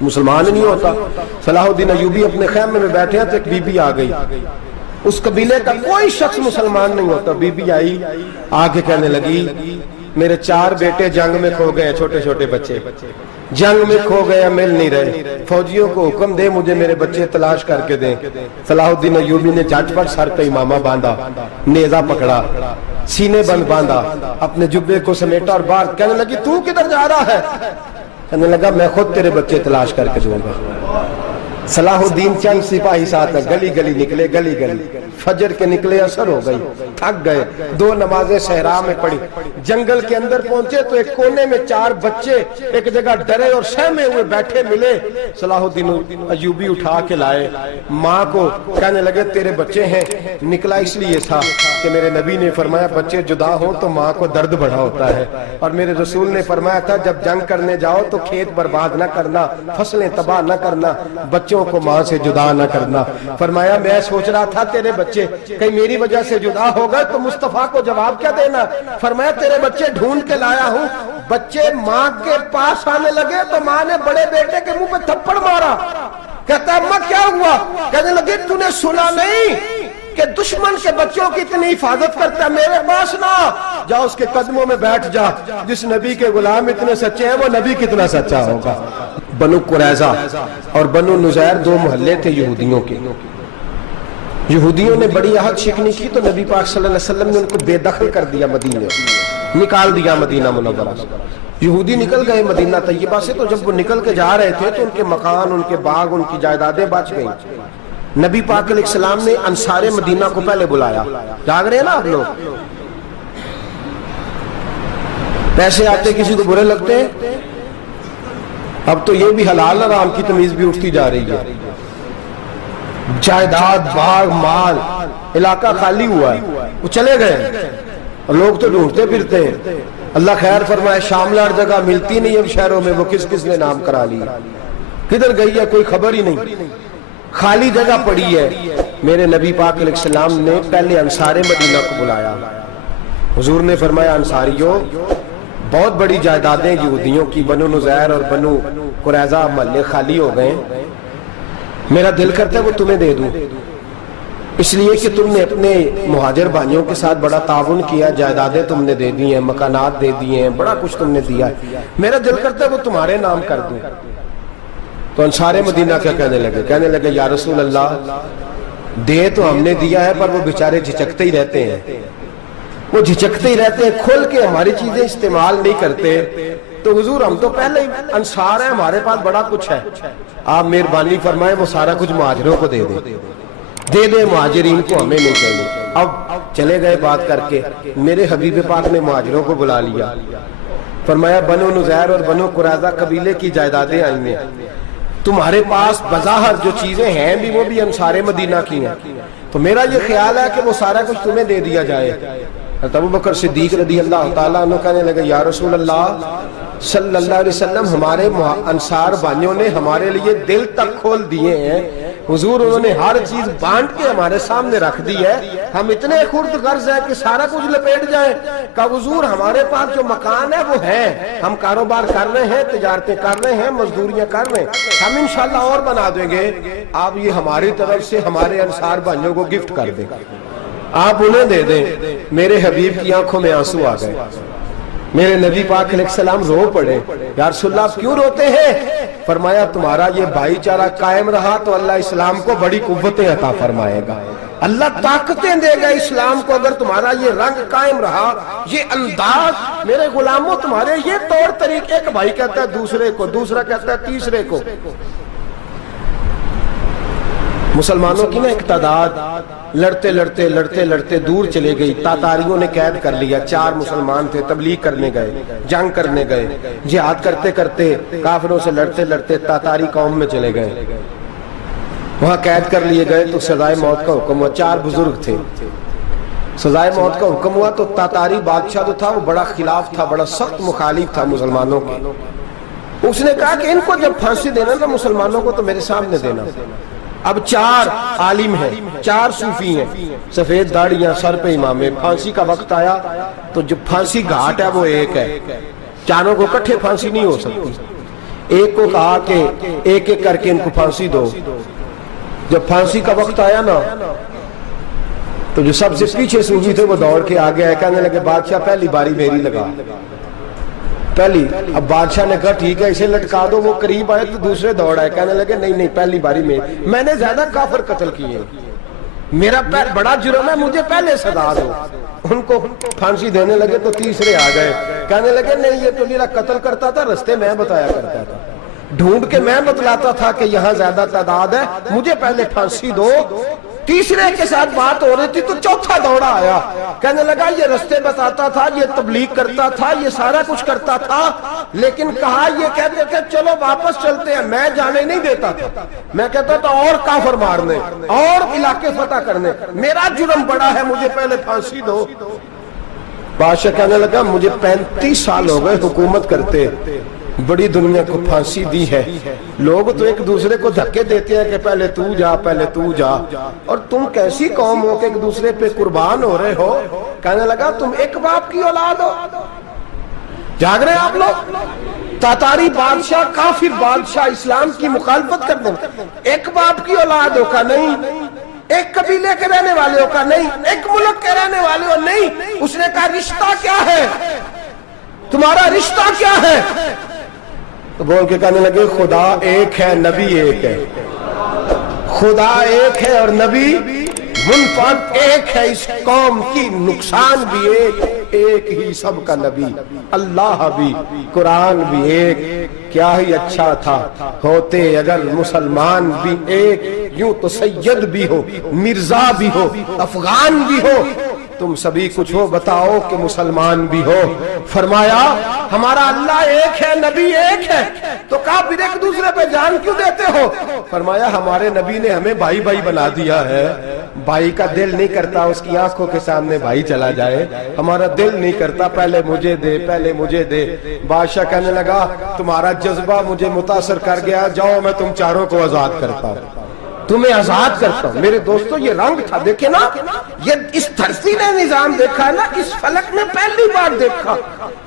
مسلمان نہیں ہوتا۔ صلاح الدین ایوبی اپنے خیمے میں بیٹھے ہیں تو ایک بی بی آ گئی، اس قبیلے کا کوئی شخص مسلمان نہیں ہوتا۔ بی بی آئی، آگے کہنے لگی میرے 4 بیٹے جنگ میں کھو گئے، چھوٹے چھوٹے بچے جنگ میں کھو گئے، مل نہیں رہے، فوجیوں کو حکم دے مجھے میرے بچے تلاش کر کے دیں۔ صلاح الدین ایوبی نے جھٹ پٹ سر پہ امامہ باندھا، نیزہ پکڑا، سینے بند باندھا، اپنے جبے کو سمیٹا اور باہر کہنے لگی تو کدھر جا رہا ہے؟ کہنے لگا میں خود تیرے بچے تلاش کر کے دوں گا۔ صلاح الدین چند سپاہی ساتھ گلی گلی نکلے، گلی گلی فجر کے نکلے، اثر ہو گئی، تھک گئے، 2 نمازیں صحرا میں پڑھی، جنگل کے اندر پہنچے تو ایک کونے میں 4 بچے ایک جگہ ڈرے اور سہمے ہوئے بیٹھے ملے۔ صلاح الدین ایوبی اٹھا کے لائے، ماں کو کہنے لگے تیرے بچے ہیں، نکلا اس لیے تھا کہ میرے نبی نے فرمایا بچے جدا ہوں تو ماں کو درد بڑا ہوتا ہے، اور میرے رسول نے فرمایا تھا جب جنگ کرنے جاؤ تو کھیت برباد نہ کرنا، فصلیں تباہ نہ کرنا، بچوں کو ماں سے جدا نہ کرنا۔ فرمایا میں سوچ رہا تھا تیرے بچے کہیں میری وجہ سے جدا ہو گئے تو مصطفیٰ کو جواب کیا دینا؟ فرمایا تیرے بچے ڈھونڈ کے لایا ہوں۔ بچے ماں کے پاس آنے لگے تو ماں نے بڑے بیٹے کے منہ پہ تھپڑ مارا، کہتا ہے اماں کیا ہوا؟ کہنے لگے تو نے سنا نہیں کہ دشمن کے بچوں کی اتنی حفاظت کرتا ہے، میرے پاس نہ جا، اس کے قدموں میں بیٹھ جا، جس نبی کے غلام اتنے سچے ہیں وہ نبی کتنا سچا ہوگا۔ بنو قریظہ اور بنو نذیر 2 محلے تھے یہودیوں کے۔ یہودیوں نے بڑی عہد شکنی کی تو نبی پاک صلی اللہ علیہ وسلم نے ان کو بے دخل کر دیا، مدینے نکال دیا مدینہ منورہ سے۔ یہودی نکل گئے مدینہ طیبہ سے، تو جب وہ نکل کے جا رہے تھے تو ان کے مکان، ان کے باغ، ان کی جائیدادیں بچ گئیں۔ نبی پاک علیہ السلام نے انصار مدینہ کو پہلے بلایا، جاگ رہے ہیں نا آپ لوگ؟ پیسے آتے کسی کو برے لگتے ہیں، اب تو یہ بھی حلال حرام کی تمیز بھی اٹھتی جا رہی ہے۔ جائیداد، باغ، مال، علاقہ خالی ہوا ہے، وہ چلے گئے، لوگ تو ڈھونڈتے پھرتے ہیں۔ اللہ خیر فرمائے، شاملہ ہر جگہ ملتی نہیں اب شہروں میں، وہ کس کس نے نام کرا لیا، کدھر گئی ہے کوئی خبر ہی نہیں، خالی جگہ پڑی ہے۔ میرے نبی پاک علیہ السلام نے پہلے انصار مدینہ کو بلایا، حضور نے فرمایا انصاریوں بہت بڑی جائیدادیں یہودیوں کی، بنو نذیر اور بنو قریظہ محلے خالی ہو گئے، میرا دل کرتا ہے وہ تمہیں دے دوں، اس لیے کہ تم نے اپنے مہاجر بھائیوں کے ساتھ بڑا تعاون کیا، جائیدادیں تم نے دے دی ہیں، مکانات دے دیے ہیں، بڑا کچھ تم نے دیا ہے، میرا دل کرتا ہے وہ تمہارے نام کر دوں۔ تو انصار مدینہ کیا کہنے لگے یا رسول اللہ دے تو ہم نے دیا ہے پر وہ بیچارے جھچکتے ہی رہتے ہیں، وہ جھچکتے ہی رہتے ہیں، کھول کے ہماری چیزیں استعمال نہیں کرتے۔ تو حضور ہم تو پہلے ہی انصار ہیں، ہمارے پاس بڑا کچھ ہے، آپ مہربانی فرمائیں وہ سارا کچھ مہاجروں کو دے دے، مہاجرین کو ہمیں نہیں چاہیے۔ اب چلے گئے بات کر کے، میرے حبیب پاک نے مہاجروں کو بلا لیا، فرمایا بنو نذیر اور بنو قریظہ قبیلے کی جائیدادیں آئی ہیں، تمہارے پاس بظاہر جو چیزیں ہیں بھی وہ بھی انصار مدینہ کی ہیں، تو میرا یہ خیال ہے کہ وہ سارا کچھ تمہیں دے دیا جائے۔ حضرت ابوبکر صدیق رضی اللہ تعالیٰ عنہ کہنے لگے یا رسول اللہ صلی اللہ علیہ وسلم ہمارے انصار بھائیوں نے ہمارے لیے دل تک کھول دیے ہیں، حضور انہوں نے ہر چیز بانٹ کے ہمارے سامنے رکھ دی ہے، ہم اتنے خرد غرض ہیں کہ سارا کچھ لپیٹ جائیں۔ کہ حضور ہمارے پاس جو مکان ہے وہ ہے، ہم کاروبار کر رہے ہیں، تجارتیں کر رہے ہیں، مزدوریاں کر رہے ہیں، ہم انشاءاللہ اور بنا دیں گے، آپ یہ ہماری طرف سے ہمارے انصار بھائیوں کو گفٹ کر دیں، آپ انہیں دے دیں۔ میرے حبیب کی آنکھوں میں آنسو آ گئے، میرے نبی پاک علیہ السلام رو پڑے، یا رسول اللہ کیوں روتے ہیں؟ فرمایا تمہارا یہ بھائی چارہ قائم رہا تو اللہ اسلام کو بڑی قوتیں عطا فرمائے گا، اللہ طاقتیں دے گا اسلام کو، اگر تمہارا یہ رنگ قائم رہا، یہ انداز، میرے غلاموں تمہارے یہ طور طریقے، ایک بھائی کہتا ہے دوسرے کو، دوسرا کہتا ہے تیسرے کو۔ مسلمانوں کی نا ایک تعداد لڑتے لڑتے لڑتے لڑتے دور چلے گئی، تاتاریوں نے قید کر لیا، 4 مسلمان تھے، تبلیغ کرنے گئے، جنگ کرنے گئے، جہاد کرتے کرتے کافروں سے لڑتے لڑتے تاتاری قوم میں چلے گئے، وہاں قید کر لیے گئے تو سزائے موت کا حکم ہوا، 4 بزرگ تھے، سزائے موت کا حکم ہوا تو تاتاری بادشاہ جو تھا وہ بڑا خلاف تھا، بڑا سخت مخالف تھا مسلمانوں کے، اس نے کہا کہ ان کو جب پھانسی دینا نا مسلمانوں کو تو میرے سامنے دینا۔ اب 4 عالم ہیں، 4 صوفی ہیں، سفید داڑیاں، سر پہ امامے، پھانسی کا وقت آیا تو جو پھانسی گھاٹ ہے وہ ایک ہے، چاروں کو کٹھے پھانسی نہیں ہو سکتی، ایک کو کہا کہ ایک ایک کر کے ان کو پھانسی دو. جب پھانسی کا وقت آیا نا تو جو سب سے پیچھے صوفی تھے وہ دوڑ کے آگے آئے, کہنے لگے بادشاہ پہلی باری میری لگا پہلی. اب بادشاہ نے کہا ٹھیک ہے اسے لٹکا دو. وہ قریب آئے تو دوسرے دوڑ آئے, کہنے لگے نہیں نہیں پہلی باری میں نے زیادہ کافر قتل کیے, میرا بڑا جرم ہے, مجھے پہلے سزا دو. ان کو پھانسی دینے لگے تو تیسرے آ گئے, کہنے لگے نہیں یہ تو میرا قتل کرتا تھا, رستے میں بتایا کرتا تھا, ڈھونڈ کے میں بتلاتا تھا کہ یہاں زیادہ تعداد ہے, مجھے پہلے پھانسی دو. تیسرے کے ساتھ بات ہو رہی تھی تو چوتھا دوڑا آیا, کہنے لگا یہ رستے بتاتا تھا, یہ تبلیغ کرتا تھا, یہ سارا کچھ کرتا تھا, لیکن کہا یہ کہتے تھے چلو واپس چلتے ہیں, میں جانے نہیں دیتا تھا, میں کہتا تھا اور کافر مارنے اور علاقے فتح کرنے, میرا جرم بڑا ہے, مجھے پہلے پھانسی دو. بادشاہ کہنے لگا مجھے 35 سال ہو گئے حکومت کرتے, بڑی دنیا کو پھانسی دی ہے, لوگ تو ایک دوسرے کو دھکے دیتے ہیں کہ پہلے تو جا پہلے تو جا, اور تم کیسی قوم ہو کہ ایک دوسرے پہ قربان ہو رہے ہو. کہنے لگا تم ایک باپ کی اولاد ہو, جاگ رہے آپ لوگ, تاتاری بادشاہ کافر بادشاہ اسلام کی مخالفت کر دیں, ایک باپ کی اولاد ہو کا نہیں, ایک قبیلے کے رہنے والے ہو کا نہیں, ایک ملک کے رہنے والے ہو نہیں. اس نے کہا رشتہ کیا ہے تمہارا, رشتہ کیا ہے؟ تو بول کے کہنے لگے خدا ایک ہے نبی ایک ہے, خدا ایک ہے اور نبی منفرد ایک ہے, اس قوم کی نقصان بھی ایک ہی سب کا نبی, اللہ بھی قرآن بھی ایک. کیا ہی اچھا تھا ہوتے اگر مسلمان بھی ایک, یوں تو سید بھی ہو مرزا بھی ہو افغان بھی ہو, تم سبھی کچھ ہو بتاؤ کہ مسلمان بھی ہو. فرمایا ہمارا اللہ ایک ہے نبی ایک ہے, تو کہا پھر ایک دوسرے پہ جان کیوں دیتے ہو؟ فرمایا ہمارے نبی نے ہمیں بھائی بھائی بنا دیا ہے, بھائی کا دل نہیں کرتا اس کی آنکھوں کے سامنے بھائی چلا جائے, ہمارا دل نہیں کرتا پہلے مجھے دے پہلے مجھے دے. بادشاہ کہنے لگا تمہارا جذبہ مجھے متاثر کر گیا, جاؤ میں تم چاروں کو آزاد کرتا ہوں, تمہیں آزاد کرتا ہوں. میرے دوستو یہ رنگ تھا, دیکھیں نا, یہ اس دھرتی نے نظام دیکھا ہے نا, اس فلک نے پہلی بار دیکھا,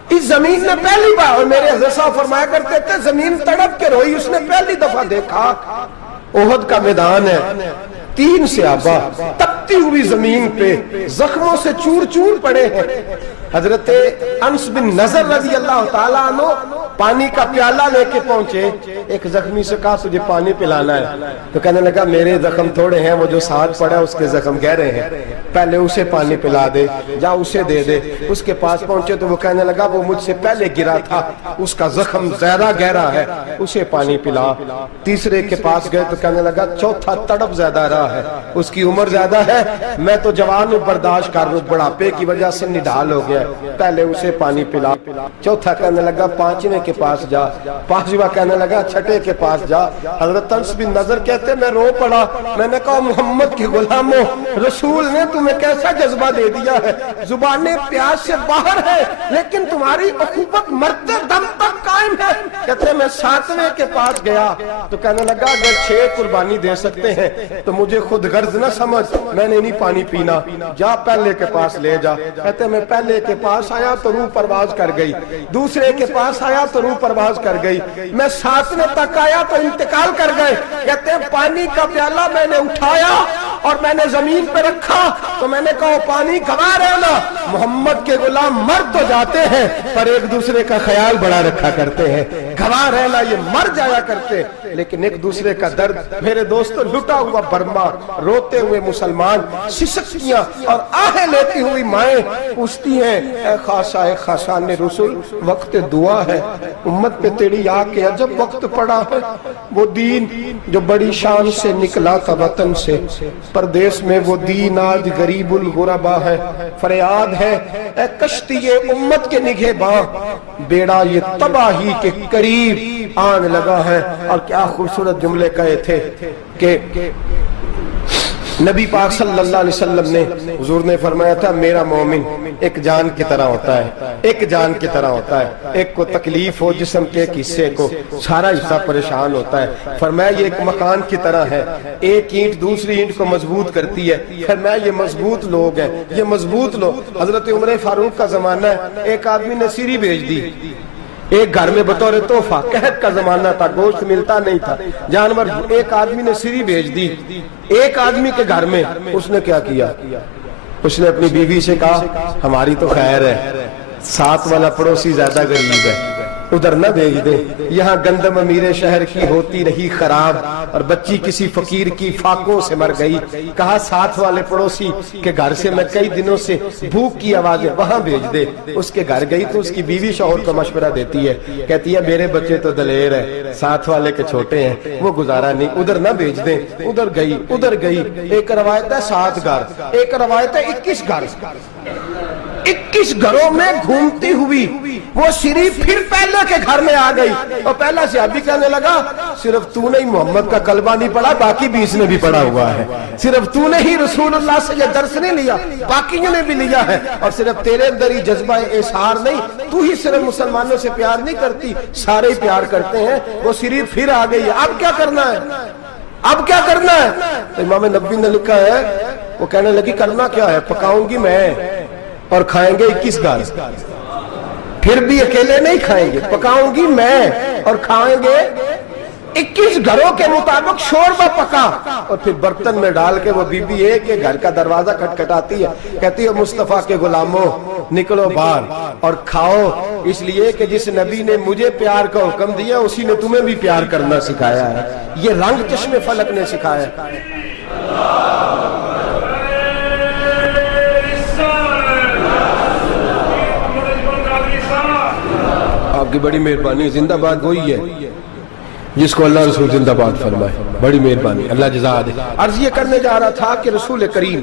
اس زمین نے پہلی بار, اور میرے حضرت صاحب فرمایا کرتے تھے زمین تڑپ کے روئی, اس نے پہلی دفعہ دیکھا. احد کا میدان ہے, 3 صحابہ تپتی ہوئی زمین پہ زخموں سے چور چور پڑے ہیں. حضرت انس بن نضر رضی اللہ تعالیٰ عنہ پانی کا پیالہ لے کے پہنچے, ایک زخمی سے کہا تجھے پانی پلانا ہے, تو کہنے لگا میرے زخم تھوڑے ہیں, وہ جو ساتھ پڑا اس کے زخم گہرے ہیں, پہلے اسے پانی پلا دے, جا اسے دے دے. اس کے پاس پہنچے تو وہ کہنے لگا وہ مجھ سے پہلے گرا تھا, اس کا زخم زیادہ گہرا ہے, اسے پانی پلا. تیسرے کے پاس گئے تو کہنے لگا چوتھا تڑپ زیادہ رہا ہے, اس کی عمر زیادہ ہے, میں تو جوان ہوں برداشت کر رہا ہوں, بڑھاپے کی وجہ سے نڈھال ہو گیا, پہلے اسے پانی پلا. چوتھا کہنے لگا 5ویں کے پاس جا, 5واں کہنے لگا 6ٹھے کے پاس جا. حضرت انس بن نضر کہتے میں رو پڑا, میں نے کہا محمد کے غلاموں, رسول نے تمہیں کیسا جذبہ دے دیا ہے, زبانیں پیاس سے باہر ہے لیکن تمہاری اخوت مرتے دم تک قائم ہے. کہتے میں 7ویں کے پاس گیا تو کہنے لگا اگر 6 قربانی دے سکتے ہیں تو مجھے خود غرض نہ سمجھ, میں نے نہیں پانی پینا, جا پہلے کے پاس لے جا. کہتے میں پہلے کے پاس آیا تو روح پرواز کر گئی, دوسرے کے پاس آیا تو روح پرواز کر گئی, میں 7ویں تک آیا تو انتقال کر گئے. کہتے ہیں پانی کا پیالہ میں نے اٹھایا اور میں نے زمین پہ رکھا تو میں نے کہا پانی گھما رہنا, محمد کے غلام مر تو جاتے ہیں پر ایک دوسرے کا خیال بڑا رکھا کرتے ہیں, گھما رہنا یہ مر جایا کرتے لیکن ایک دوسرے کا درد. میرے دوستو لٹا ہوا برما, روتے ہوئے مسلمان, سسکیاں اور آہیں لیتی ہوئی مائیں پوچھتی ہیں اے خاصا اے خاصان رسول, وقت دعا ہے, امت پہ تیری آ کے عجب وقت پڑا ہے. وہ دین جو بڑی شان سے نکلا تھا وطن سے, پردیس میں وہ دین آج غریب الغربا ہے. فریاد ہے اے کشتی امت کے نگہباں, بیڑا یہ تباہی کے قریب آن لگا ہے. اور کیا خوبصورت جملے کہے تھے کہ نبی پاک صلی اللہ علیہ وسلم نے, حضور نے فرمایا تھا میرا مومن ایک جان کی طرح ہوتا ہے, ایک جان کی طرح ہوتا ہے, ایک کو تکلیف ہو جسم کے ایک حصے کو سارا حصہ پریشان ہوتا ہے. فرمایا یہ ایک مکان کی طرح ہے, ایک اینٹ دوسری اینٹ کو مضبوط کرتی ہے. فرمایا یہ مضبوط لوگ ہیں, یہ مضبوط لوگ. حضرت عمر فاروق کا زمانہ ہے, ایک آدمی نے سیری بھیج دی, ایک گھر میں بطور تحفہ، قحط کا زمانہ تھا، گوشت ملتا نہیں تھا، جانور، ایک آدمی نے سری بھیج دی ایک آدمی کے گھر میں۔ اس نے کیا کیا؟ اس نے اپنی بیوی سے کہا ہماری تو خیر ہے، ساتھ والا پڑوسی زیادہ غریب ہے، ادھر نہ بھیج دے، یہاں گندم امیر شہر کی ہوتی رہی خراب اور بچی کسی فقیر کی فاقوں سے مر گئی، کہا ساتھ والے پڑوسی کے گھر سے میں کئی دنوں سے بھوک کی آوازیں، وہاں بھیج دے۔ اس کے گھر گئی تو اس کی بیوی شوہر کو مشورہ دیتی ہے، کہتی ہے میرے بچے تو دلیر ہے، ساتھ والے کے چھوٹے ہیں، وہ گزارا نہیں، ادھر نہ بھیج دیں۔ ادھر گئی، ایک روایت ہے 7 گھر، ایک روایت ہے 21 گھر، 21 گھروں میں گھومتی ہوئی وہ شریف پھر پہلے کے گھر میں آ گئی، اور پہلا صحابی کہنے لگا صرف تو نے محمد کا کلمہ نہیں پڑھا، باقی 20 نے بھی پڑھا ہوا ہے، صرف تو نے ہی رسول اللہ سے یہ درس نہیں لیا، باقیوں نے بھی لیا ہے، اور صرف تیرے اندر ہی جذبہ احسار نہیں، تو ہی صرف مسلمانوں سے پیار نہیں کرتی، سارے ہی پیار کرتے ہیں۔ وہ شریف پھر آ گئی ہے، اب کیا کرنا ہے؟ اب کیا کرنا ہے؟ تو امام نبوی نے لکھا ہے، وہ کہنے لگی کرنا کیا ہے؟ پکاؤں گی میں اور کھائیں گے 21 گھر، پھر بھی اکیلے نہیں کھائیں گے، پکاؤں گی میں اور کھائیں گے 21 گھروں کے مطابق شوربہ پکا، اور پھر برتن میں ڈال کے وہ بی بی ایک گھر کا دروازہ کھٹکھٹاتی ہے، کہتی ہے مصطفیٰ کے غلاموں نکلو باہر اور کھاؤ، اس لیے کہ جس نبی نے مجھے پیار کا حکم دیا اسی نے تمہیں بھی پیار کرنا سکھایا ہے، یہ رنگ چشم فلک نے سکھایا ہے۔ آپ کی بڑی مہربانی، زندہ باد وہی ہے جس کو اللہ رسول زندہ باد فرمائے، بڑی مہربانی، اللہ جزا دے۔ عرض یہ کرنے جا رہا تھا کہ رسول کریم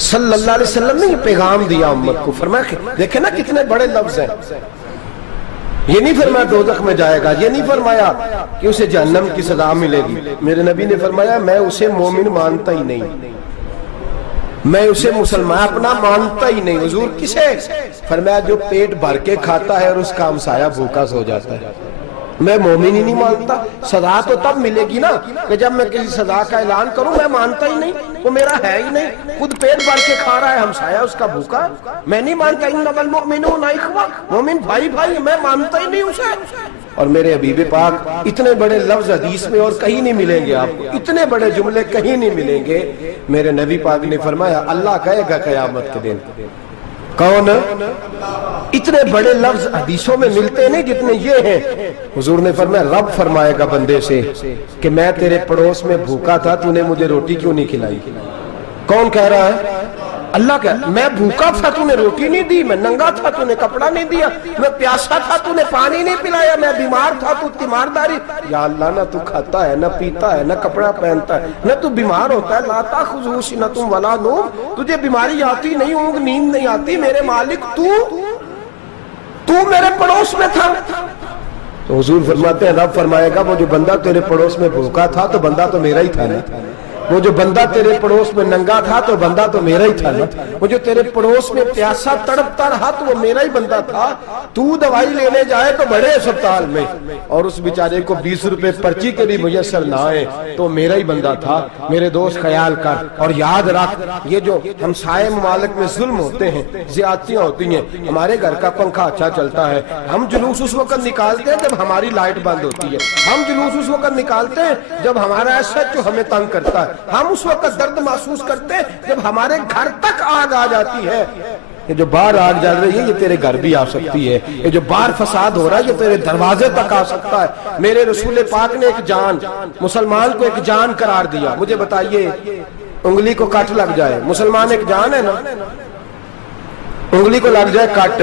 صلی اللہ علیہ وسلم نے یہ پیغام دیا امت کو، فرمایا دیکھیں نا کتنے بڑے لفظ ہیں، یہ نہیں فرمایا دوزخ میں جائے گا، یہ نہیں فرمایا کہ اسے جہنم کی سزا ملے گی، میرے نبی نے فرمایا میں اسے مومن مانتا ہی نہیں، میں اسے مسلمان اپنا مانتا ہی نہیں۔ حضور کسے؟ فرمایا جو پیٹ بھر کے کھاتا ہے اور اس کا ہمسایہ بھوکا سو جاتا ہے، میں مومن ہی نہیں مانتا۔ سزا تو تب ملے گی نا کہ جب میں کسی سزا کا اعلان کروں، میں مانتا ہی نہیں، وہ میرا ہے ہی نہیں، خود پیٹ بھر کے کھا رہا ہے، ہمسایہ اس کا بھوکا، میں نہیں مانتا۔ انما المؤمنون اخوہ، مومن بھائی بھائی، میں مانتا ہی نہیں اسے۔ اور میرے حبیب پاک اتنے بڑے لفظ حدیث میں اور کہیں نہیں ملیں گے، آپ کو اتنے بڑے جملے کہیں نہیں ملیں گے۔ میرے نبی پاک نے فرمایا اللہ کہے گا قیامت کے دن، کون؟ اتنے بڑے لفظ حدیثوں میں ملتے نہیں جتنے یہ ہیں۔ حضور نے فرمایا رب فرمائے گا بندے سے کہ میں تیرے پڑوس میں بھوکا تھا، تو نے مجھے روٹی کیوں نہیں کھلائی؟ کون کہہ رہا ہے؟ اللہ کہہ، میں بھوکا تھا تو نے روٹی نہیں دی، میں ننگا تھا تو نے کپڑا نہیں دیا، میں پیاسا تھا تو نے پانی نہیں پلایا، میں بیمار تھا تو تیمارداری۔ یا اللہ نہ تو کھاتا ہے، نہ پیتا ہے، نہ کپڑا پہنتا ہے، نہ تو بیمار ہوتا ہے، لا تاخذہ سنۃ ولا نوم، تجھے بیماری آتی نہیں، اونگ نیند نہیں آتی، میرے مالک تو میرے پڑوس میں تھا۔ تو حضور فرماتے ہیں رب فرمائے گا وہ جو بندہ تیرے پڑوس میں بھوکا تھا تو بندہ تو میرا ہی تھا نا، وہ جو بندہ تیرے پڑوس میں ننگا تھا تو بندہ تو میرا ہی تھا نا، وہ جو تیرے پڑوس میں پیاسا تڑپتا رہا تو وہ میرا ہی بندہ تھا، تو دوائی لینے جائے تو بڑے اسپتال میں اور اس بیچارے کو 20 روپے پرچی کے بھی میسر نہ آئے تو میرا ہی بندہ تھا۔ میرے دوست خیال کر اور یاد رکھ، یہ جو ہمسائے ممالک میں ظلم ہوتے ہیں، زیادتیاں ہوتی ہیں، ہمارے گھر کا پنکھا اچھا چلتا ہے، ہم جلوس اس وقت نکالتے ہیں جب ہماری لائٹ بند ہوتی ہے، ہم جلوس اس وقت نکالتے ہیں جب ہمارا ایسا جو ہمیں تنگ کرتا ہے، ہم اس وقت درد محسوس کرتے ہیں جب ہمارے گھر تک آگ آ جاتی ہے۔ یہ جو باہر آگ جل رہی ہے یہ تیرے گھر بھی آ سکتی ہے، یہ جو باہر فساد ہو رہا ہے یہ تیرے دروازے تک آ سکتا ہے۔ میرے رسول پاک نے ایک جان، مسلمان کو ایک جان قرار دیا۔ مجھے بتائیے انگلی کو کٹ لگ جائے، مسلمان ایک جان ہے نا، انگلی کو لگ جائے کٹ،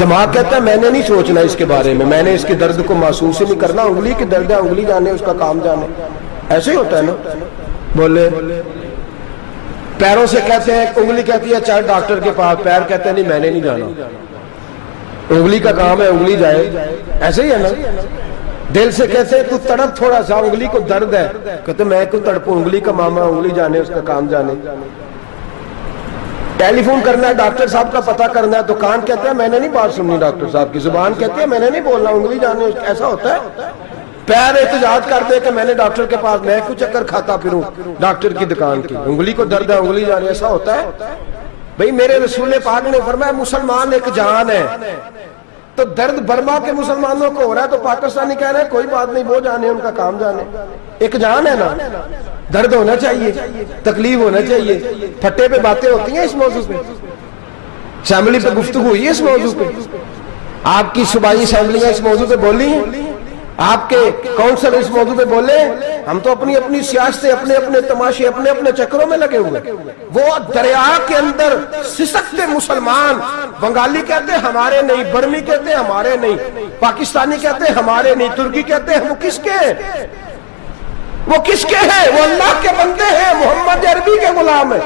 دماغ کہتا ہے میں نے نہیں سوچنا اس کے بارے میں نے اس کے درد کو محسوس ہی نہیں کرنا، انگلی کی درد ہے، انگلی جانے اس کا کام جانے، ایسے ہی ہوتا ہے نا۔ بولے پیروں سے کہتے ہیں، انگلی کہتی ہے چاہے ڈاکٹر کے پاس، پیر کہتے ہیں نہیں میں نے نہیں جانا، انگلی کا کام ہے انگلی جائے، ایسے ہی ہے نا۔ دل سے کہتے ہیں تو تڑپ تھوڑا سا، انگلی کو درد ہے، کہتے میں کیوں تڑپوں، انگلی کا معاملہ، انگلی جانے اس کا کام جانے۔ ٹیلی فون کرنا ہے، ڈاکٹر صاحب کا پتہ کرنا ہے، تو کان کہتے ہیں میں نے نہیں بات سننی ڈاکٹر صاحب کی، زبان کہتی ہے میں نے نہیں بولنا، انگلی جانے، ایسا ہوتا ہے۔ پیر احتجاج کرتے کہ میں نے ڈاکٹر کے پاس، میں کیوں چکر کھاتا پھروں ڈاکٹر کی دکان کی، انگلی کو درد ہے انگلی جانے، ایسا ہوتا ہے۔ بھئی میرے رسول پاک نے فرمایا مسلمان ایک جان ہے، تو درد برما کے مسلمانوں کو ہو رہا ہے تو پاکستانی کہہ رہے ہیں کوئی بات نہیں، وہ جانے ان کا کام جانے، ایک جان ہے نا، درد ہونا چاہیے، تکلیف ہونا چاہیے۔ پھٹے پہ باتیں ہوتی ہیں اس موضوع پہ، اسمبلی پہ گفتگو ہوئی ہے اس موضوع پہ، آپ کی صوبائی اسمبلیاں اس موضوع پہ بولی ہیں، آپ کے کونسل اس موضوع پہ بولے؟ ہم تو اپنی اپنی سیاستیں، اپنے اپنے تماشے، اپنے اپنے چکروں میں لگے ہوئے۔ وہ دریا کے اندر سسکتے مسلمان، بنگالی کہتے ہیں ہمارے نہیں، برمی کہتے ہیں ہمارے نہیں، پاکستانی کہتے ہیں ہمارے نہیں، ترکی کہتے ہیں وہ کس کے ہیں؟ وہ کس کے ہیں؟ وہ اللہ کے بندے ہیں، محمد عربی کے غلام ہیں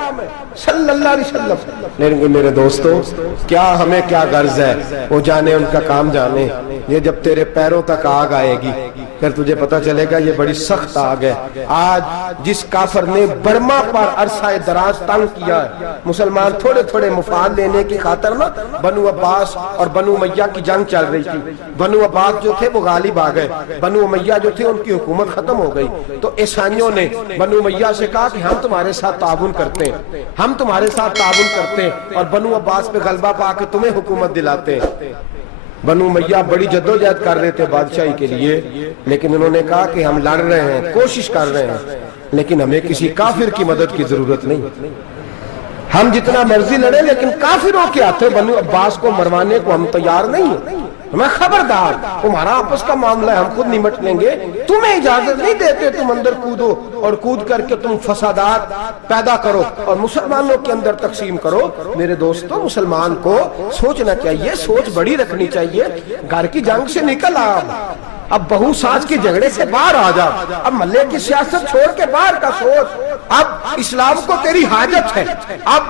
صلی اللہ علیہ وسلم۔ لیکن میرے دوستو کیا ہمیں کیا غرض ہے؟ وہ جانے ان کا کام جانے۔ یہ جب تیرے پیروں تک آگ آئے گی پھر تجھے پتہ چلے گا یہ بڑی سخت آگ ہے۔ آج جس کافر نے برما پر عرصہ دراز تنگ کیا ہے، مسلمان تھوڑے تھوڑے مفاد لینے کی خاطر نا، بنو عباس اور بنو امیہ کی جنگ چل رہی تھی، بنو عباس جو تھے وہ غالب آ گئے، بنو امیہ جو تھے ان کی حکومت ختم ہو گئی، تو عیسائیوں نے بنو امیہ سے کہا کہ ہم تمہارے ساتھ تعاون کرتے ہیں، ہم تمہارے ساتھ تعاون کرتے ہیں اور بنو عباس پہ غلبہ پا کے تمہیں حکومت دلاتے ہیں۔ بنو امیہ بڑی جدوجہد کر رہے تھے بادشاہی کے لیے، لیکن انہوں نے کہا کہ ہم لڑ رہے ہیں، کوشش کر رہے ہیں، لیکن ہمیں کسی کافر کی مدد کی ضرورت نہیں، ہم جتنا مرضی لڑیں لیکن کافروں کے ہاتھوں بنو عباس کو مروانے کو ہم تیار نہیں ہیں۔ ہمیں خبردار، تمہارا آپس کا معاملہ ہے، ہم خود نمٹ لیں گے، تمہیں اجازت نہیں دیتے تم اندر کودو اور کود کر کے تم فسادات پیدا کرو اور مسلمانوں کے اندر تقسیم کرو۔ میرے دوستو مسلمان کو سوچنا چاہیے، سوچ بڑی رکھنی چاہیے، گھر کی جنگ سے نکل آ، اب بہو ساس کے جھگڑے سے باہر آ جا، اب محلے کی سیاست چھوڑ کے باہر کا سوچ، اب اسلام کو تیری حاجت ہے۔ اب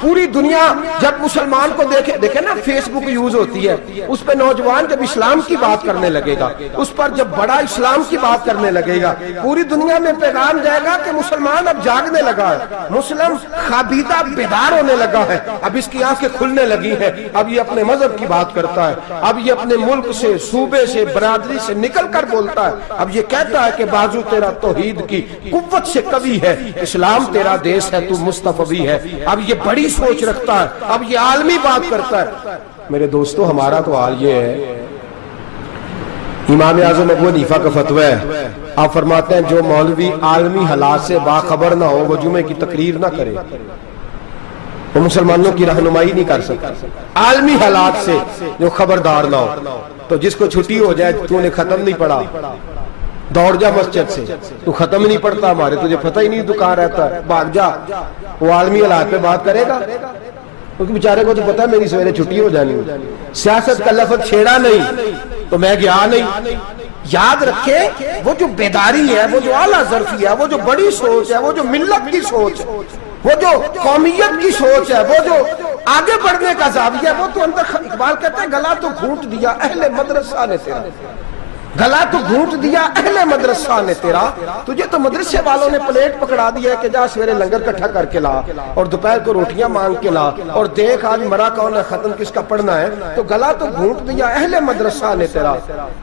پوری دنیا جب مسلمان کو دیکھے نا، فیس بک یوز ہوتی ہے، اس پہ نوجوان جب اسلام کی بات کرنے لگے گا، اس پر جب بڑا اسلام کی بات کرنے لگے گا، پوری دنیا میں پیغام جائے گا کہ مسلمان اب جاگنے لگا ہے، مسلم خوابیدہ بیدار ہونے لگا ہے، اب اس کی آنکھیں کھلنے لگی ہیں، اب یہ اپنے مذہب کی بات کرتا ہے، اب یہ اپنے ملک سے، صوبے سے، برادری سے نکل کر بولتا ہے، اب یہ کہتا ہے کہ بازو تیرا توحید کی قوت سے قوی ہے، اسلام تیرا دیس ہے، تو مصطفی ہے، اب یہ بڑی سوچ رکھتا ہے، اب یہ عالمی بات کرتا ہے۔ میرے دوستو ہمارا تو حال یہ ہے، امام اعظم ابو حنیفہ کا فتویٰ ہے، آپ فرماتے ہیں جو مولوی عالمی حالات سے باخبر نہ ہو وہ جمعے کی تقریر نہ کرے، وہ مسلمانوں کی رہنمائی نہیں کر سکتا۔ عالمی حالات سے جو خبردار نہ ہو، تو جس کو چھٹی ہو جائے تو نے ختم نہیں پڑھا، دوڑ جا مسجد سے، تو ختم نہیں پڑھتا، ہمارے تجھے پتہ ہی نہیں تو کہاں رہتا ہے، بھاگ جا، وہ عالمی حالات پہ بات کرے گا، کیونکہ بیچارے کو تو پتہ ہے میری سویرے چھٹی ہو جانی ہے، سیاست کا لفظ چھیڑا نہیں تو میں گیا نہیں۔ یاد رکھے وہ جو بیداری ہے، وہ جو اعلیٰ ظرفی ہے، وہ جو بڑی سوچ ہے، وہ جو ملت کی سوچ ہے، وہ جو قومیت کی سوچ ہے، وہ جو آگے بڑھنے کا زاویہ ہے، وہ تو اندر، اقبال کہتے ہیں گلا تو گھونٹ دیا اہل مدرسہ نے تیرا، گلا تو گھونٹ دیا اہل مدرسہ نے تیرا، تجھے تو مدرسے والوں نے پلیٹ پکڑا دیا ہے کہ جا سویرے لنگر کٹھا کر کے لا اور دوپہر کو روٹیاں مانگ کے لا اور دیکھ آج مرا کون ہے، ختم کس کا پڑھنا ہے، تو گلا تو گھونٹ دیا اہل مدرسہ نے تیرا،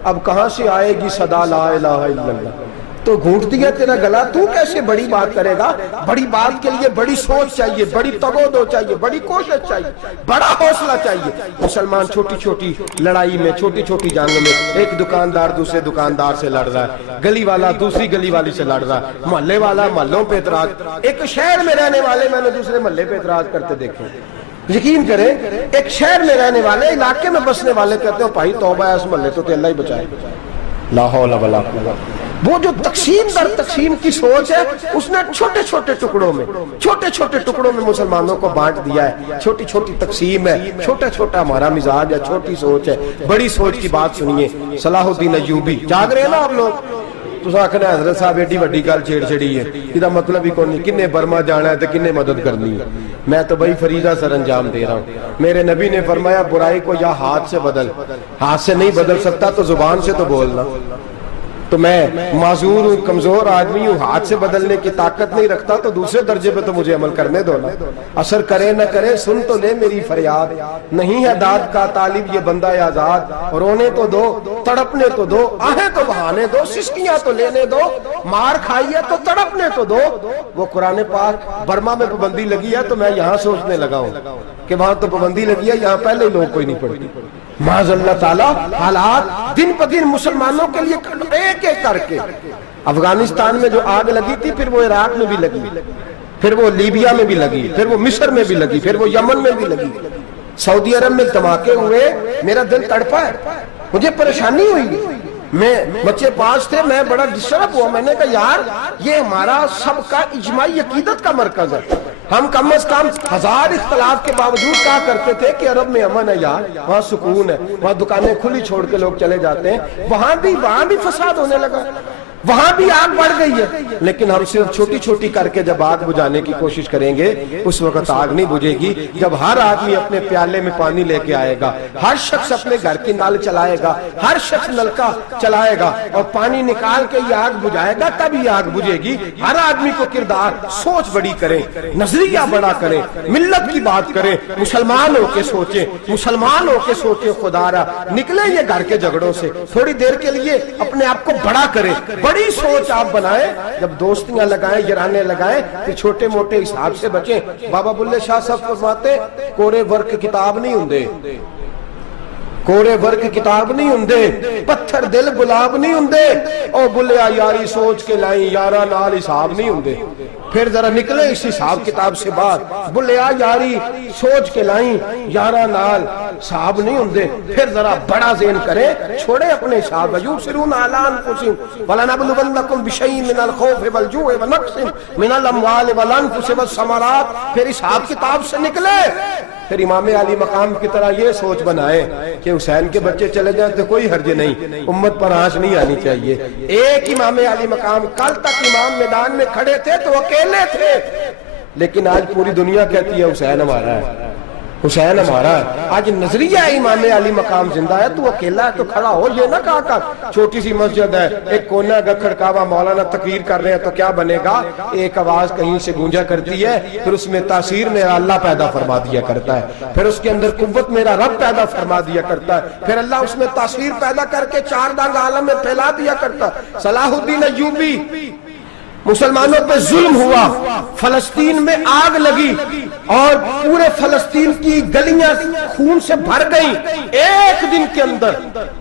اب کہاں سے آئے گی صدا لا الہ الا اللہ، تو گھونٹ دیا تیرا گلا، تو کیسے بڑی بات کرے گا؟ بڑی بات کے لیے بڑی سوچ چاہیے، بڑی تگودو چاہیے، بڑی کوشش چاہیے، بڑا حوصلہ چاہیے۔ مسلمان چھوٹی چھوٹی لڑائی میں، چھوٹی چھوٹی جنگ میں، ایک دکاندار دوسرے دکاندار سے لڑ رہا ہے، گلی والا دوسری گلی والی سے لڑ رہا ہے، محلے والا محلوں پہ اعتراض، ایک شہر میں رہنے والے میں نے دوسرے محلے پہ اعتراض کرتے دیکھے، یقین کریں ایک شہر میں رہنے والے، علاقے میں بسنے والے کہتے ہیں بھائی توبہ ہے اس محلے تو اللہ ہی بچائے، لا حول ولا قوت۔ وہ جو تقسیم در تقسیم کی سوچ ہے، اس نے چھوٹے چھوٹے ٹکڑوں میں مسلمانوں کو بانٹ دیا ہے، چھوٹی چھوٹی تقسیم ہے، چھوٹا چھوٹا ہمارا مزاج ہے، چھوٹی سوچ ہے، بڑی سوچ کی بات سنیے۔ صلاح الدین ایوبی، جاگ رہے ہیں نا آپ لوگ؟ تو آخنا حضرت صاحب ایڈی وڈی گل چھیڑ چھڑی ہے، یہ مطلب ہی کون نہیں، کنے برما جانا ہے تو کنے مدد کرنی ہے، میں تو بھائی فریضہ سر انجام دے رہا ہوں۔ میرے نبی نے فرمایا برائی کو یا ہاتھ سے بدل، ہاتھ سے نہیں بدل سکتا تو زبان سے تو بولنا، تو میں معذور ہوں، کمزور آدمی ہوں، ہاتھ سے بدلنے کی طاقت نہیں رکھتا، تو دوسرے درجے پہ تو مجھے عمل کرنے دو نا۔ اثر کرے نہ کرے سن تو لے میری فریاد، نہیں ہے داد کا طالب یہ بندہ آزاد، رونے تو دو تڑپنے تو دو، آہیں تو بہانے دو، سسکیاں تو لینے دو، مار کھائیے تو تڑپنے تو دو۔ وہ قرآن پاک برما میں پابندی لگی ہے تو میں یہاں سوچنے لگا ہوں کہ وہاں تو پابندی لگی ہے، یہاں پہلے ہی لوگ کوئی نہیں پڑھتی۔ معاذ اللہ تعالیٰ حالات دن پہ دن مسلمانوں کے لیے ایک ایک کر کے، افغانستان میں جو آگ لگی تھی پھر وہ عراق میں بھی لگی، پھر وہ لیبیا میں بھی لگی، پھر وہ مصر میں بھی لگی، پھر وہ یمن میں بھی لگی، سعودی عرب میں دھماکے ہوئے، میرا دل تڑپا ہے، مجھے پریشانی ہوئی، میں بچے پاس تھے، میں بڑا ڈسٹرب ہوا، میں نے کہا یار یہ ہمارا سب کا اجماعی عقیدت کا مرکز ہے، ہم کم از کم ہزار اختلاف کے باوجود کہا کرتے تھے کہ عرب میں امن ہے یار، وہاں سکون ہے، وہاں دکانیں کھلی چھوڑ کے لوگ چلے جاتے ہیں، وہاں بھی فساد ہونے لگا، وہاں بھی آگ بڑھ گئی ہے، لیکن ہم صرف چھوٹی چھوٹی کر کے جب آگ بجھانے کی کوشش کریں گے اس وقت آگ نہیں بجھے گی، جب ہر آدمی اپنے پیالے میں پانی لے کے آئے گا، ہر شخص اپنے گھر کی نل چلائے گا، ہر شخص نلکا چلائے گا اور پانی نکال کے یہ آگ بجھائے گا، تب یہ آگ بجھے گی۔ ہر آدمی کو کردار سوچ بڑی کریں، نظریہ بڑا کریں، ملت کی بات کریں، مسلمان ہو کے سوچیں، مسلمان ہو کے سوچیں، خدا را نکلیں یہ گھر کے جھگڑوں سے، تھوڑی دیر کے لیے اپنے آپ کو بڑا کریں، بڑی سوچ آپ بنائیں، جب دوستیاں لگائیں، یارانے لگائیں، پھر چھوٹے موٹے حساب سے بچیں۔ بابا بلے شاہ صاحب فرماتے کورے ورک کتاب نہیں ہوندے، کورے ورک کتاب نہیں ہوندے، پتھر دل گلاب نہیں ہوندے، او بلیا یاری سوچ کے لائیں، یارا نال حساب نہیں ہوندے۔ پھر ذرا نکلے اس حساب کتاب سے بات، بلیا یاری سوچ کے لائیں، یارا نال حساب نہیں ہوندے۔ پھر ذرا بڑا ذہن کریں، چھوڑے اپنے حساب، یبصرون اعلی انفسہم ولنبلونکم بشیء من الخوف والجوع ونقص من الاموال والانفس والثمرات۔ پھر حساب کتاب سے نکلے، پھر امام علی مقام کی طرح یہ سوچ بنائے کہ حسین کے بچے چلے جائیں تو کوئی حرج نہیں، امت پر آنچ نہیں آنی چاہیے۔ ایک امام علی مقام، کل تک امام میدان میں کھڑے تھے تو اکیلے تھے، لیکن آج پوری دنیا کہتی ہے حسین ہمارا ہے، حسین ہمارا ہے۔ آج نظریہ امام علی مقام زندہ ہے، تو اکیلا ہے تو کھڑا ہو، یہ نہ کہا کر چھوٹی سی مسجد ہے، ایک کونا کا کھڑکاوا، مولانا تقریر کر رہے ہیں تو کیا بنے گا، ایک آواز کہیں سے گونجا کرتی ہے، پھر اس میں تاثیر میرا اللہ پیدا فرما دیا کرتا ہے، پھر اس کے اندر قوت میرا رب پیدا فرما دیا کرتا ہے، پھر اللہ اس میں تاثیر پیدا کر کے چار دانگ عالم میں پھیلا دیا کرتا ہے۔ صلاح الدین ایوبی، مسلمانوں پہ ظلم ہوا، فلسطین میں آگ لگی اور پورے فلسطین کی گلیاں خون سے بھر گئیں، ایک دن کے اندر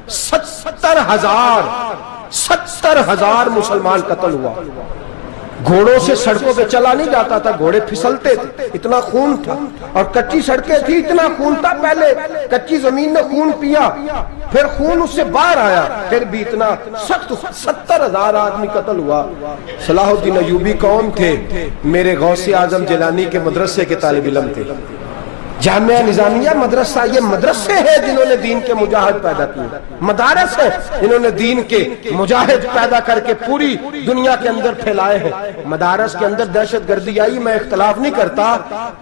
70,000 مسلمان قتل ہوا۔ گھوڑوں سے سڑکوں پہ چلا نہیں جاتا تھا، گھوڑے پھسلتے تھے، اتنا خون تھا، اور کچی سڑکیں تھی، اتنا خون تھا، پہلے کچی زمین نے خون پیا، پھر خون اس سے باہر آیا، پھر بھی اتنا سخت 70,000 آدمی قتل ہوا۔ صلاح الدین ایوبی کون تھے؟ میرے غوث اعظم جیلانی کے مدرسے کے طالب علم تھے۔ جامعہ نظامیہ مدرسہ، یہ مدرسے ہیں جنہوں نے دین کے مجاہد پیدا کیے، مدارس ہیں جنہوں نے دین کے مجاہد پیدا کر کے پوری دنیا کے اندر پھیلائے ہیں۔ مدارس کے اندر دہشت گردی آئی، میں اختلاف نہیں کرتا،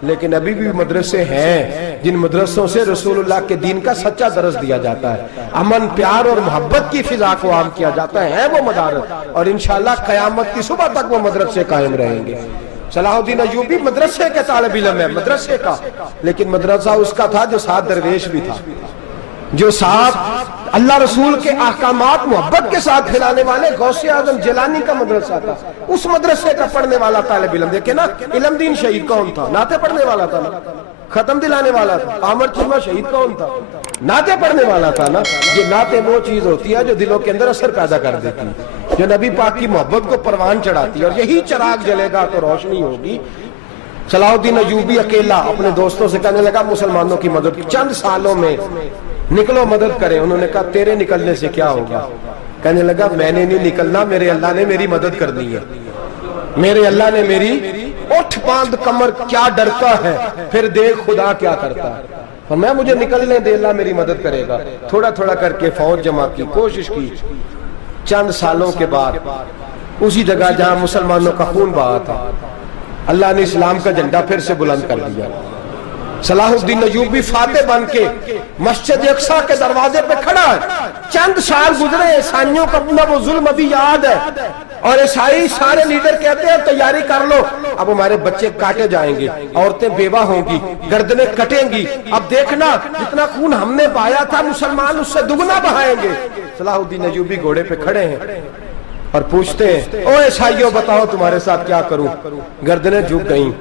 لیکن ابھی بھی مدرسے ہیں جن مدرسوں سے رسول اللہ کے دین کا سچا درس دیا جاتا ہے، امن پیار اور محبت کی فضا کو عام کیا جاتا ہے وہ مدارس، اور انشاءاللہ قیامت کی صبح تک وہ مدرسے قائم رہیں گے۔ صلاح الدین ایوبی مدرسے کے طالب علم ہے، مدرسے کا، لیکن مدرسہ اس کا تھا جو ساتھ درویش بھی تھا، جو ساتھ اللہ رسول کے احکامات محبت کے ساتھ پھیلانے والے غوث اعظم جیلانی کا مدرسہ تھا، اس مدرسے کا پڑھنے والا طالب علم۔ دیکھیں نا، علم دین شہید کون تھا؟ نعتیں پڑھنے والا تھا نا، ختم دلانے والا تھا۔ عامر چیمہ شہید کون تھا؟ نعتیں پڑھنے والا تھا نا۔ یہ نعتیں وہ چیز ہوتی ہے جو دلوں کے اندر اثر پیدا کر دیتی ہے، جو نبی پاک کی محبت کو پروان چڑھاتی ہے، اور یہی چراغ جلے گا تو روشنی ہوگی۔ صلاح الدین ایوبی اکیلا اپنے دوستوں سے کہنے لگا مسلمانوں کی مدد چند سالوں میں نکلو مدد کریں۔ انہوں نے کہا تیرے نکلنے سے کیا ہوگا؟ کہنے لگا میں نے نہیں نکلنا، میرے اللہ نے میری مدد کرنی ہے، میرے اللہ نے میری اٹھ باندھ کمر کیا ڈرتا ہے، پھر دیکھ خدا کیا کرتا ہے، اور میں مجھے نکلنے دے، اللہ میری مدد کرے گا۔ تھوڑا تھوڑا کر کے فوج جمع کی، کوشش کی، چند سالوں کے بعد اسی جگہ جہاں مسلمانوں کا خون بہا تھا، اللہ نے اسلام کا جھنڈا پھر سے بلند کر دیا۔ صلاح الدین ایوبی فاتح بن کے مسجد اقصی کے دروازے پہ کھڑا ہے. چند سال گزرے، عیسائیوں کا اپنا وہ ظلم ابھی یاد ہے، اور عیسائی سارے لیڈر کہتے ہیں تیاری کر لو، اب ہمارے بچے کاٹے جائیں گے، عورتیں بیوہ ہوں گی، گردنیں کٹیں گی، اب دیکھنا جتنا خون ہم نے بہایا تھا مسلمان اس سے دگنا بہائیں گے. صلاح الدین ایوبی گھوڑے پہ کھڑے ہیں اور پوچھتے ہیں او عیسائیوں بتاؤ تمہارے ساتھ کیا کروں. گردنیں جھک گئیں،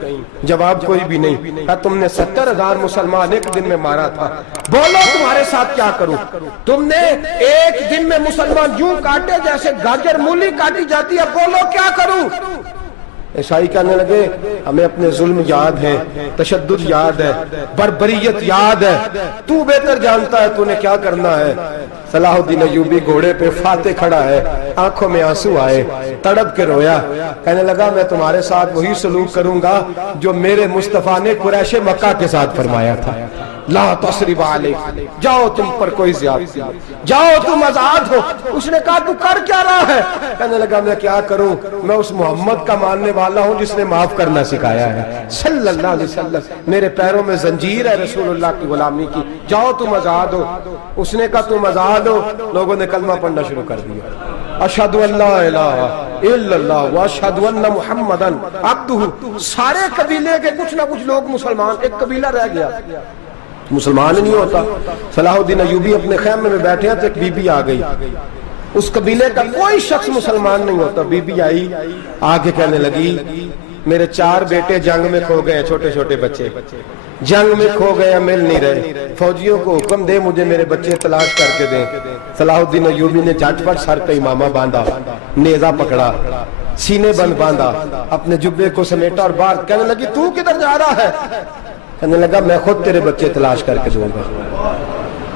جواب کوئی بھی نہیں. کہا تم نے 70,000 مسلمان ایک دن میں مارا تھا، بولو تمہارے ساتھ کیا کروں. تم نے ایک دن میں مسلمان یوں کاٹے جیسے گاجر مولی کاٹی جاتی ہے، بولو کیا کروں. عیسائی کہنے لگے ہمیں اپنے ظلم یاد ہے، تشدد یاد ہے، بربریت یاد ہے، تو بہتر جانتا ہے تو نے کیا کرنا ہے. صلاح الدین ایوبی گھوڑے پہ فاتح کھڑا ہے، آنکھوں میں آنسو آئے، تڑپ کے رویا، کہنے لگا میں تمہارے ساتھ وہی سلوک کروں گا جو میرے مصطفیٰ نے قریش مکہ کے ساتھ فرمایا تھا. لا تصریب علیک، جاؤ تم پر کوئی زیادتی، جاؤ تم آزاد ہو. اس نے کہا تو کر کیا رہا ہے؟ کہنے لگا میں کیا کروں، میں اس محمد کا ماننے والا ہوں جس نے معاف کرنا سکھایا ہے صلی اللہ علیہ وسلم. میرے پیروں میں زنجیر ہے رسول اللہ کی غلامی کی، جاؤ تم آزاد ہو. اس نے کہا تم آزاد ہو. لوگوں نے کلمہ پڑھنا شروع کر دیا، اشہدو ان لا الہ الا اللہ واشہدو ان محمدن عبدہ. سارے قبیلے کے کچھ نہ کچھ لوگ مسلمان، ایک قبیلہ رہ گیا مسلمان نہیں ہوتا. صلاح الدین ایوبی اپنے خیمے میں بیٹھے ہیں تو ایک بی بی آ گئی، اس قبیلے کا کوئی شخص مسلمان نہیں ہوتا. بی بی آئی، آگے کہنے لگی میرے 4 بیٹے جنگ میں کھو گئے، چھوٹے چھوٹے بچے جنگ میں کھو گئے، مل نہیں رہے، فوجیوں کو حکم دے مجھے میرے بچے تلاش کر کے دیں. صلاح الدین ایوبی نے جھٹ پٹ سر پہ امامہ باندھا، نیزہ پکڑا، سینے بند باندھا، اپنے جبے کو سمیٹا اور باہر. کہنے لگی تو کدھر جا رہا ہے؟ کہنے لگا میں خود تیرے بچے تلاش کر کے دوں گا.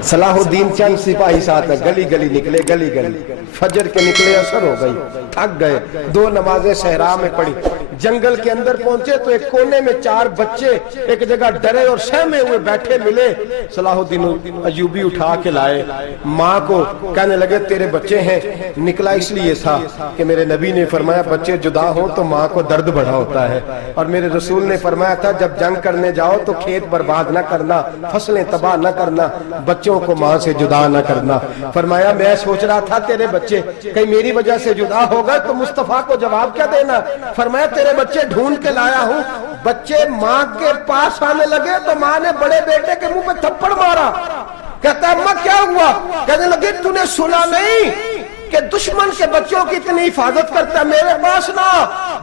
صلاح الدین چند سپاہی ساتھ گلی گلی نکلے، گلی گلی فجر کے نکلے، اثر ہو گئی، تھک گئے، 2 نمازیں صحرا میں پڑھی. جنگل کے اندر پہنچے تو ایک کونے میں 4 بچے ایک جگہ ڈرے اور سہمے ہوئے بیٹھے ملے. صلاح الدین ایوبی اٹھا کے لائے، ماں کو کہنے لگے تیرے بچے ہیں. نکلا اس لیے تھا کہ میرے نبی نے فرمایا بچے جدا ہوں تو ماں کو درد بڑا ہوتا ہے، اور میرے رسول نے فرمایا تھا جب جنگ کرنے جاؤ تو کھیت برباد نہ کرنا، فصلیں تباہ نہ کرنا، بچوں کو ماں سے جدا نہ کرنا. فرمایا میں سوچ رہا تھا تیرے بچے کہیں میری وجہ سے جدا ہو گئے تو مصطفیٰ کو جواب کیا دینا. فرمایا تیرے بچے ڈھونڈ کے لایا ہوں. بچے ماں کے پاس آنے لگے تو ماں نے بڑے بیٹے کے منہ پہ تھپڑ مارا. کہتا ہے اماں کیا ہوا؟ کہنے لگے تو نے سنا نہیں کہ دشمن کے بچوں کی اتنی حفاظت کرتا ہے، میرے پاس نہ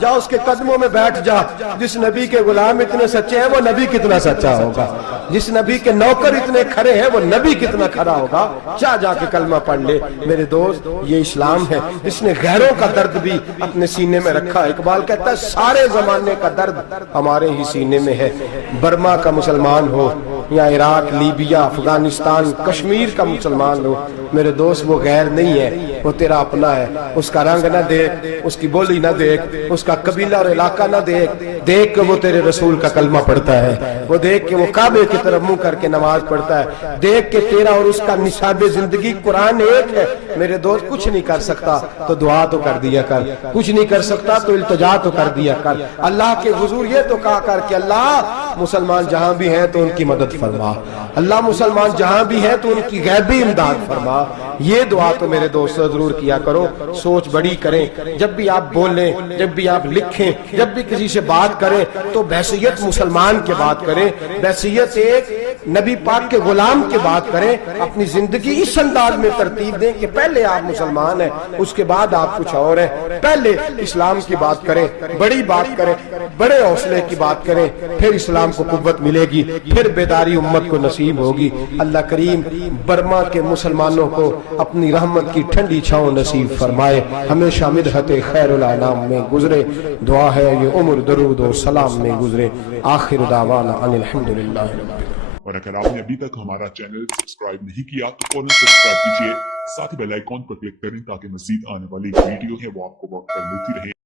جا، اس کے قدموں میں بیٹھ جا. جس نبی کے غلام اتنے سچے ہیں وہ نبی کتنا سچا ہوگا، جس نبی کے نوکر اتنے کھڑے ہیں وہ نبی کتنا کھڑا ہوگا. جا کے کلمہ پڑھ لے. میرے دوست یہ اسلام ہے، اس نے غیروں کا درد بھی اپنے سینے میں رکھا. اقبال کہتا ہے سارے زمانے کا درد ہمارے ہی سینے میں ہے. برما کا مسلمان ہو یا عراق، لیبیا، افغانستان، کشمیر کا مسلمان ہو، میرے دوست وہ غیر نہیں ہے، وہ تیرا اپنا ہے. اس کا رنگ نہ دیکھ، اس کی بولی نہ دیکھ، اس کا قبیلہ اور علاقہ نہ دیکھ. دیکھ کہ وہ تیرے رسول کا کلمہ پڑھتا ہے، وہ دیکھ کہ وہ کعبے کی طرف منہ کر کے نماز پڑھتا ہے. دیکھ کہ تیرا اور اس کا نصاب زندگی قرآن ایک ہے. میرے دوست کچھ نہیں کر سکتا تو دعا تو کر دیا کر، کچھ نہیں کر سکتا تو التجا تو کر دیا کر. اللہ کے حضور یہ تو کہا کر کہ اللہ مسلمان جہاں بھی ہیں تو ان کی مدد فرما، اللہ مسلمان جہاں بھی ہیں تو ان کی غیبی امداد فرما. یہ دعا تو میرے دوست ضرور کیا کرو. سوچ بڑی کریں، جب بھی آپ بولیں، جب بھی آپ لکھیں، جب بھی کسی سے بات کریں تو بحیثیت مسلمان کے بات کریں، بحیثیت ایک نبی پاک کے غلام کے بات کریں. اپنی زندگی اس انداز میں ترتیب دیں کہ پہلے آپ مسلمان ہیں، اس کے بعد آپ کچھ اور ہیں. پہلے اسلام کی بات کریں، بڑی بات کریں، بڑے حوصلے کی بات کریں، پھر اسلام کو قوت ملے گی، پھر بیداری امت کو نصیب ہوگی. اللہ کریم برما کے مسلمانوں کو اپنی رحمت کی ٹھنڈی چھاؤں نصیب فرمائے، ہمیشہ مدحت خیر الانام میں گزرے. دعا ہے یہ عمر درود و سلام میں گزرے. آخر دعوانا ان الحمدللہ رب العالمین. اور اگر آپ نے ابھی تک ہمارا چینل سبسکرائب نہیں کیا تو فوراً سبسکرائب کیجیے، ساتھ ہی بیل آئیکن پر کلک کریں تاکہ مزید آنے والی ویڈیو ہے وہ آپ کو وقت پر ملتی رہے.